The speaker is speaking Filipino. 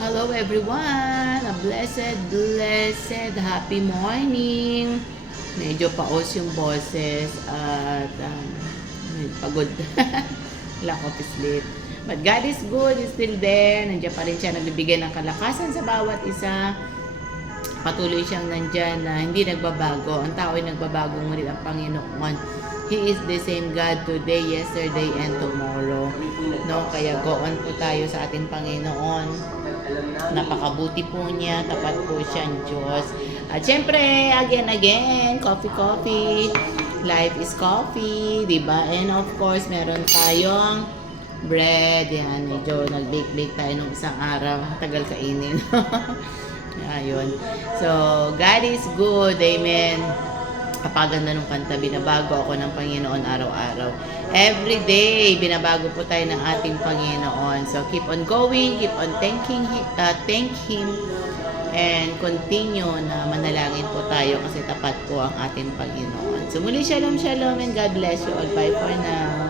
Hello everyone! A blessed, happy morning! Medyo paos yung boses at pagod. Lack of sleep. But God is good, is still there. Nandiyan pa rin siya, nagbibigay ng kalakasan sa bawat isa. Patuloy siyang nandyan na hindi nagbabago. Ang tao ay nagbabago, ngunit ang Panginoon, He is the same God today, yesterday, and tomorrow. No? Kaya go on po tayo sa ating Panginoon. Napakabuti po niya, tapat po siyang Diyos. At syempre, again, coffee. Life is coffee, di ba? And of course, meron tayong bread. Yan, medyo nag-bake tayo nung isang araw. Tagal kainin. Ayun. So, God is good. Amen. Kapaganda ng kanta, binabago ako ng Panginoon araw-araw. Every day, binabago po tayo ng ating Panginoon. So, keep on going, keep on thank Him, and continue na manalangin po tayo kasi tapat po ang ating Panginoon. So, muli, shalom, and God bless you all. Bye for now.